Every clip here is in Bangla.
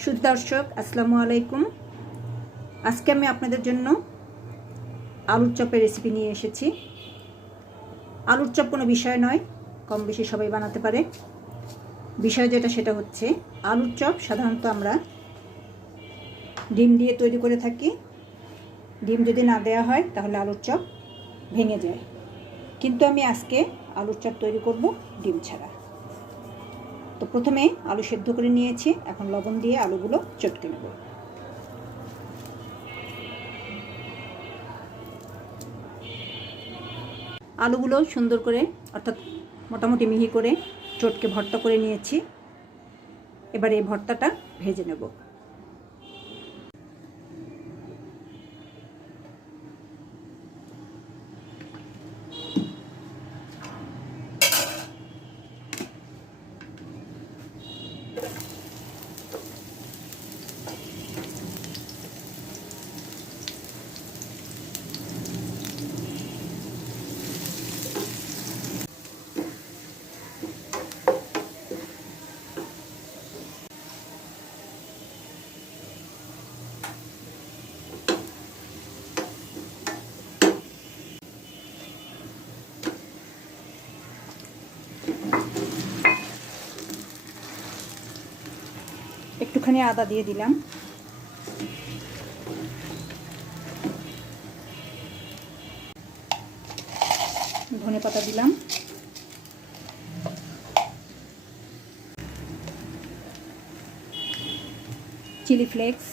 সুদর্শক আসসালামু আলাইকুম। আজকে আমি আপনাদের জন্য আলুর চপের রেসিপি নিয়ে এসেছি। আলুর চপ কোনো বিষয় নয় কম বেশি সবাই বানাতে পারে। বিষয় যেটা, সেটা হচ্ছে আলুর চপ সাধারণত আমরা ডিম দিয়ে তৈরি করে থাকি। ডিম যদি না দেওয়া হয়, তাহলে আলুর চপ ভেঙে যায়। কিন্তু আমি আজকে আলুর চপ তৈরি করব ডিম ছাড়া। তো প্রথমে আলু সেদ্ধ করে নিয়েছি। এখন লবণ দিয়ে আলুগুলো চটকে নেব। আলুগুলো সুন্দর করে, অর্থাৎ মোটামুটি মিহি করে, চটকে ভর্তা করে নিয়েছি। এবার এই ভর্তাটা ভেজে নেব। একটুখানি আদা দিয়ে দিলাম। ধনে পাতা দিলাম। চিলি ফ্লেক্স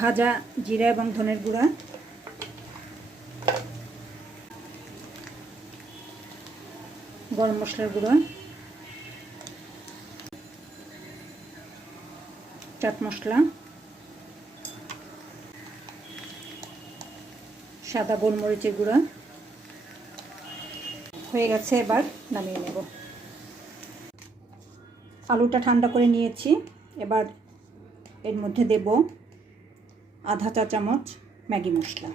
ভাজা জিরা এবং ধনের গুঁড়া। গরম মশলার গুঁড়ো। চাট মশলা। সাদা গোলমরিচের গুঁড়া। হয়ে গেছে এবার নামিয়ে নেব। আলুটা ঠান্ডা করে নিয়েছি। এবার এর মধ্যে দেব আধা চা চামচ ম্যাগি মশলা।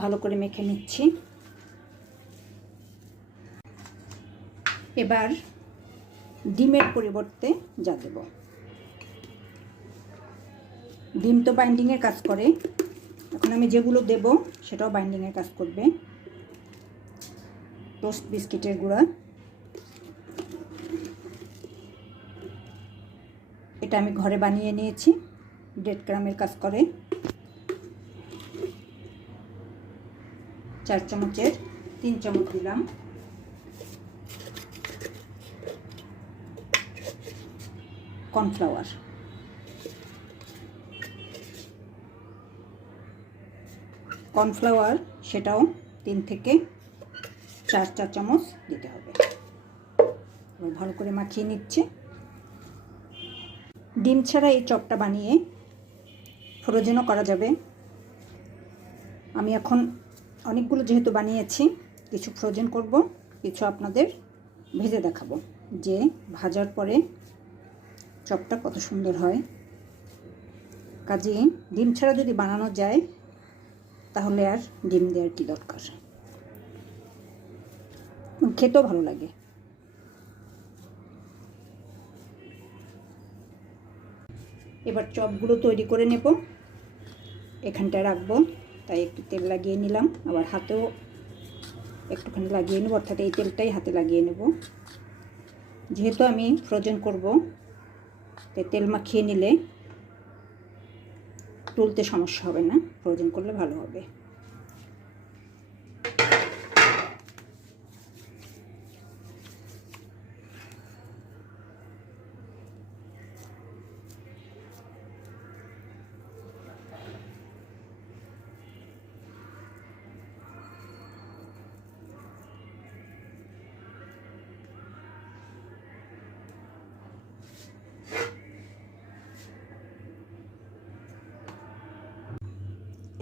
ভালো করে মেখে নিচ্ছি। এবার ডিমের পরিবর্তে যা দেব। ডিম তো বাইন্ডিংয়ের কাজ করে। এখন আমি যেগুলো দেব সেটাও বাইন্ডিংয়ের কাজ করবে। টোস্ট বিস্কিটের গুঁড়া। এটা আমি ঘরে বানিয়ে নিয়েছি। ডেড ক্রামের কাজ করে। চার চামচের তিন চামচ দিলাম। কর্নফ্লাওয়ার। কর্নফ্লাওয়ার সেটাও তিন থেকে চার চার চামচ দিতে হবে। ভালো করে মাখিয়ে নিচ্ছে। ডিম ছাড়া এই চপটা বানিয়ে ফ্রোজেনও করা যাবে। আমি এখন অনেকগুলো যেহেতু বানিয়েছি, কিছু ফ্রোজেন করব, কিছু আপনাদের ভেজে দেখাবো। যে ভাজার পরে চপটা কত সুন্দর হয়। কাজে ডিম ছাড়া যদি বানানো যায়, তাহলে আর ডিম দেওয়ার কি দরকার? খেতেও ভালো লাগে। এবার চপগুলো তৈরি করে নেব। এখানটায় রাখব, তাই একটু তেল লাগিয়ে নিলাম। আবার হাতেও একটুখানি লাগিয়ে নেব, অর্থাৎ এই তেলটাই হাতে লাগিয়ে নেব। যেহেতু আমি ফ্রোজেন করব তাই তেল মাখিয়ে নিলে তুলতে সমস্যা হবে না প্রয়োজন করলে ভালো হবে।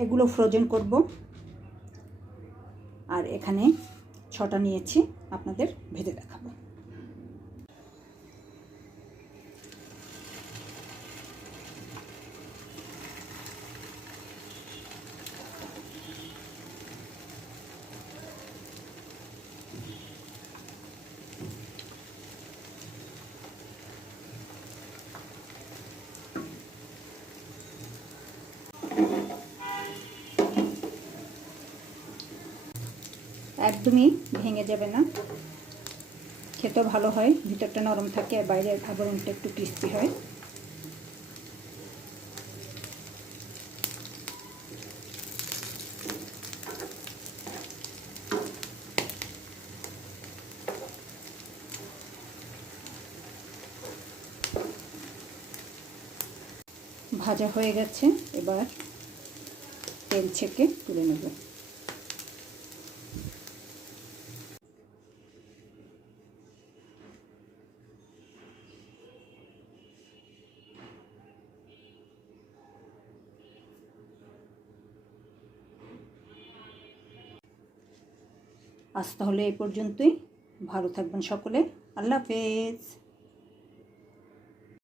এগুলো ফ্রোজেন করব। আর এখানে ছটা নিয়েছি আপনাদের ভেজে দেখাবো। একদমই ভেঙে যাবে না। খেতেও ভালো হয়, ভিতরটা নরম থাকে আর বাইরের আবরণটা একটু ক্রিস্পি হয়। ভাজা হয়ে গেছে, এবার তেল ছেঁকে তুলে নেব। আজ তাহলে এ পর্যন্তই। ভালো থাকবেন সকলে। আল্লাহ হাফেজ।